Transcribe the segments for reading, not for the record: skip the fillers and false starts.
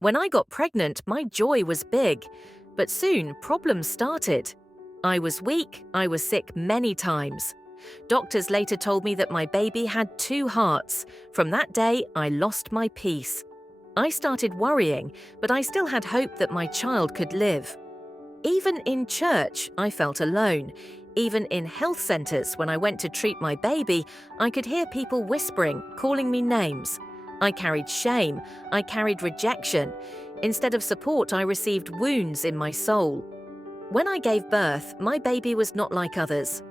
When I got pregnant, my joy was big, but soon problems started. I was weak, I was sick many times. Doctors later told me that my baby had two hearts. From that day, I lost my peace. I started worrying, but I still had hope that my child could live. Even in church, I felt alone. Even in health centers, when I went to treat my baby, I could hear people whispering, calling me names. I carried shame. I carried rejection. Instead of support, I received wounds in my soul. When I gave birth, my baby was not like others.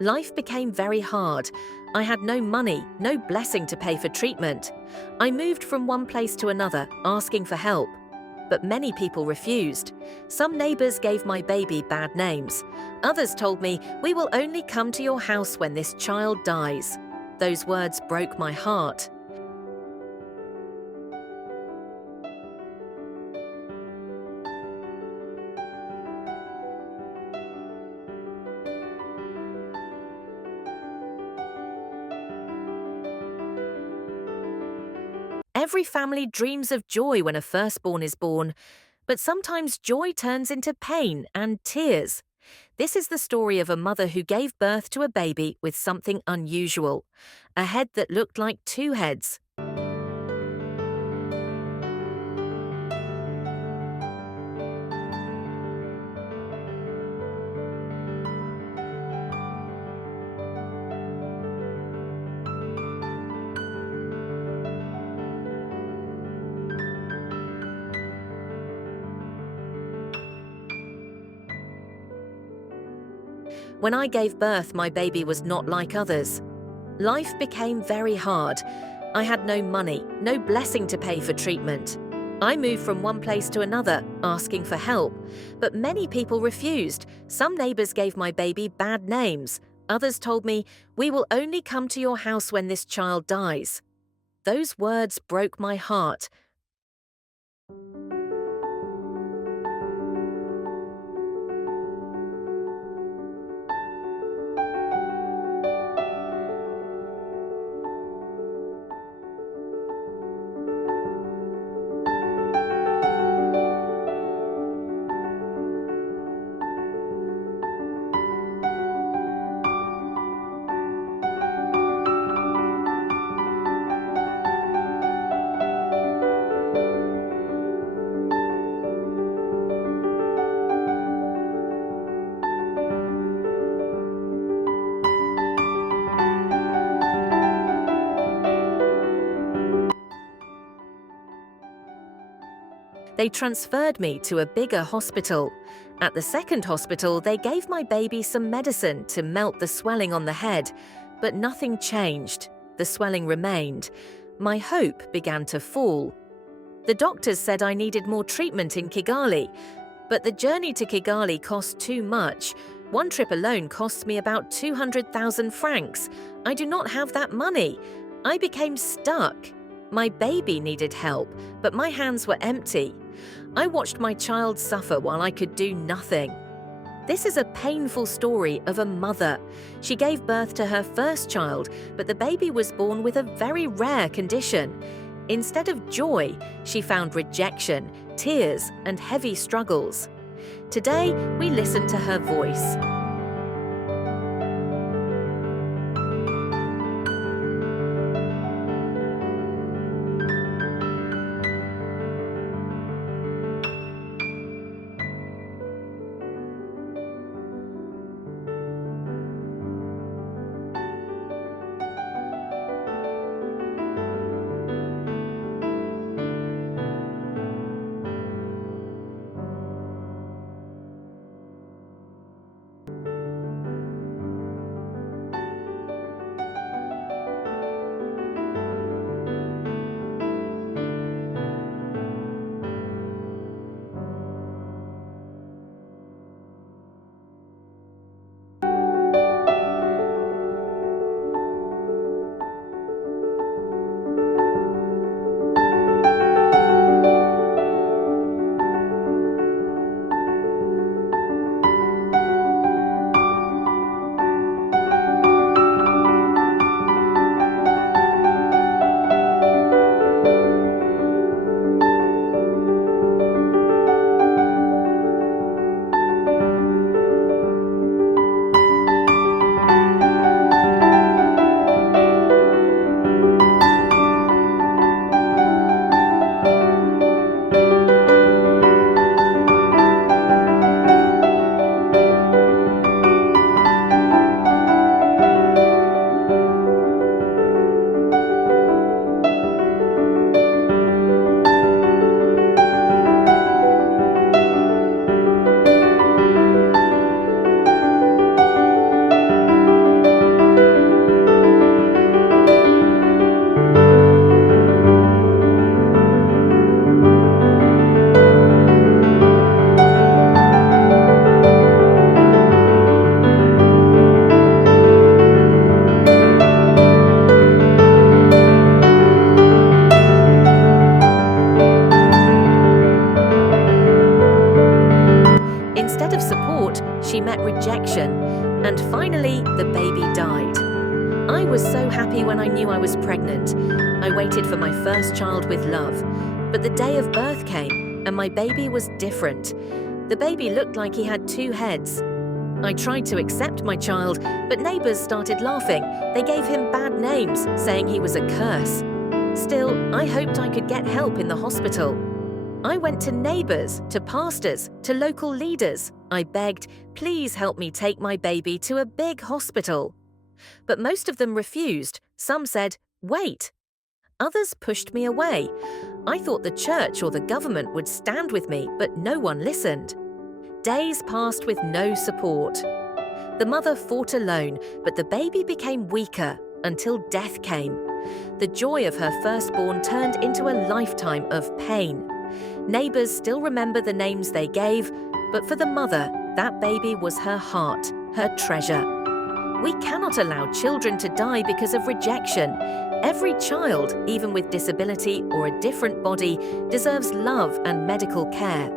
Life became very hard. I had no money, no blessing to pay for treatment. I moved from one place to another, asking for help. But many people refused. Some neighbors gave my baby bad names. Others told me, "We will only come to your house when this child dies." Those words broke my heart. Every family dreams of joy when a firstborn is born, but sometimes joy turns into pain and tears. This is the story of a mother who gave birth to a baby with something unusual, a head that looked like two heads. When I gave birth, my baby was not like others. Life became very hard. I had no money, no blessing to pay for treatment. I moved from one place to another, asking for help, but many people refused. Some neighbors gave my baby bad names. Others told me, "We will only come to your house when this child dies." Those words broke my heart. They transferred me to a bigger hospital. At the second hospital, they gave my baby some medicine to melt the swelling on the head, but nothing changed. The swelling remained. My hope began to fall. The doctors said I needed more treatment in Kigali, but the journey to Kigali cost too much. One trip alone costs me about 200,000 francs. I do not have that money. I became stuck. My baby needed help, but my hands were empty. I watched my child suffer while I could do nothing. This is a painful story of a mother. She gave birth to her first child, but the baby was born with a very rare condition. Instead of joy, she found rejection, tears, and heavy struggles. Today, we listen to her voice. she met rejection, and finally the baby died. I was so happy when I knew I was pregnant. I waited for my first child with love, but the day of birth came and my baby was different. The baby looked like he had two heads. I tried to accept my child, but neighbors started laughing. They gave him bad names, saying he was a curse. Still, I hoped I could get help in the hospital. I went to neighbors, to pastors, to local leaders. I begged, please help me take my baby to a big hospital. But most of them refused. Some said, wait. Others pushed me away. I thought the church or the government would stand with me, but no one listened. Days passed with no support. The mother fought alone, but the baby became weaker until death came. The joy of her firstborn turned into a lifetime of pain. Neighbors still remember the names they gave, but for the mother, that baby was her heart, her treasure. We cannot allow children to die because of rejection. Every child, even with disability or a different body, deserves love and medical care.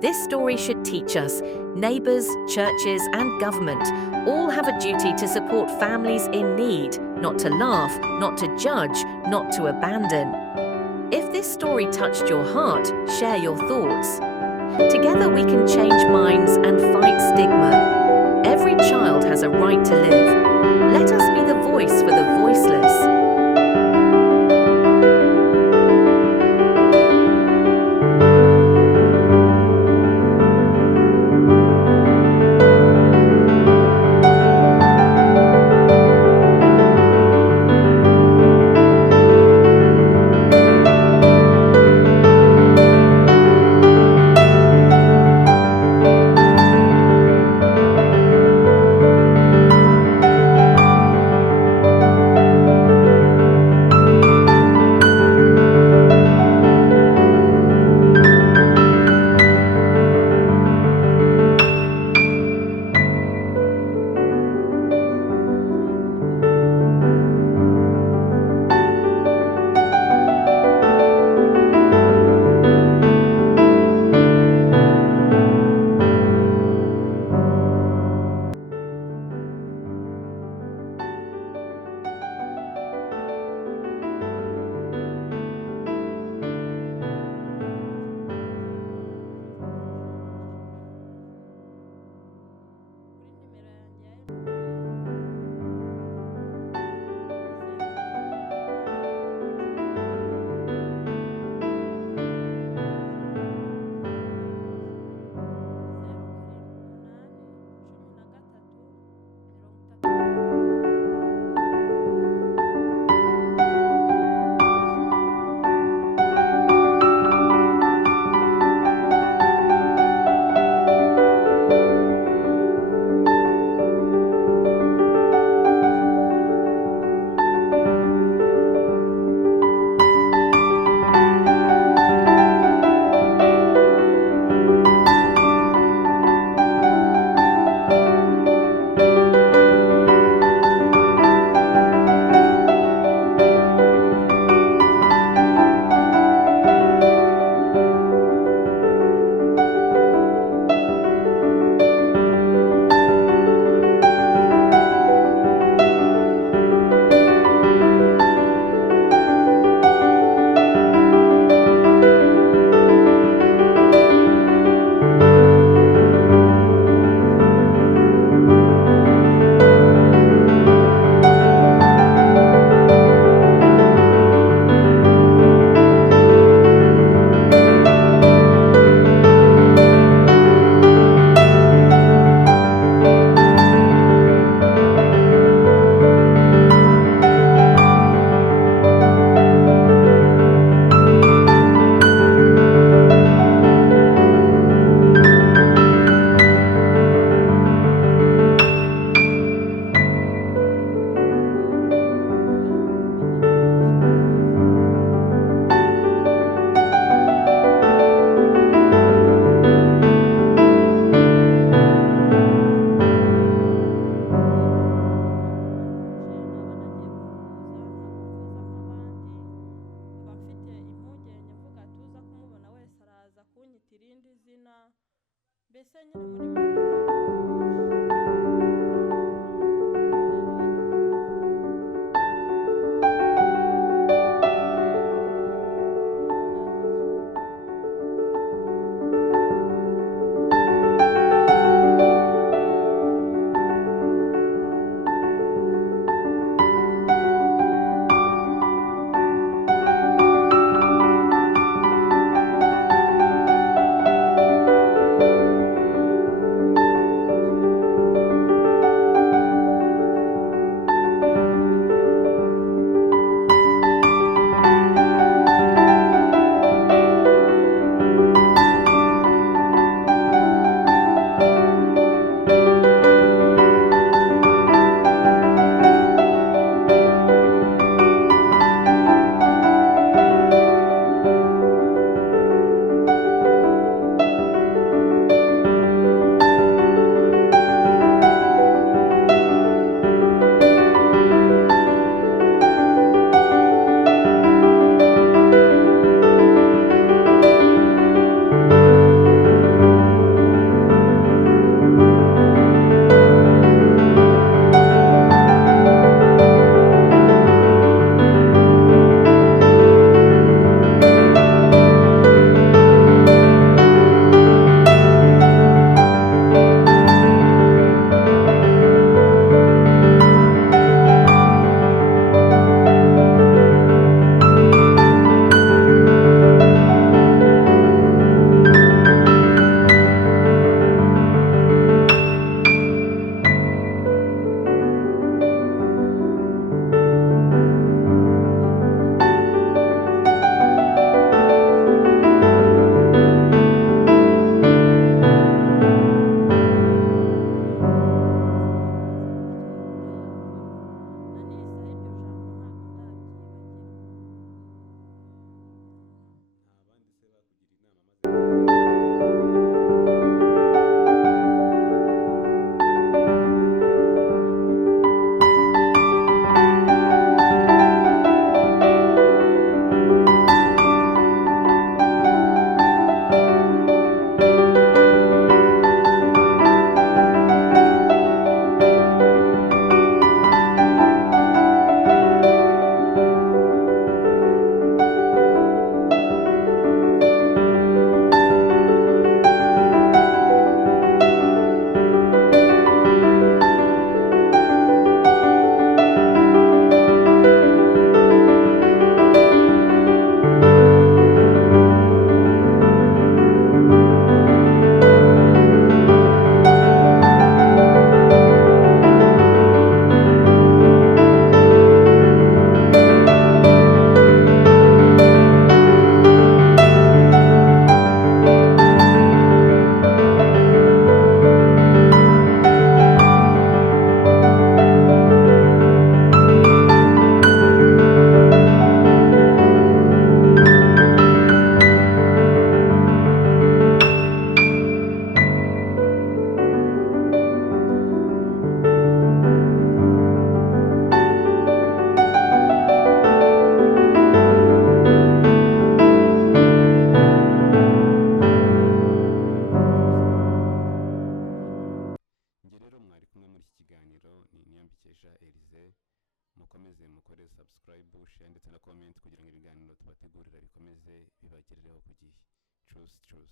This story should teach us neighbors, churches, and government all have a duty to support families in need, not to laugh, not to judge, not to abandon. If this story touched your heart, share your thoughts. Together we can change minds and fight stigma. Every child has a right to live. Let us be the voice for the voiceless. mbese nyine muri make ntabwo truth.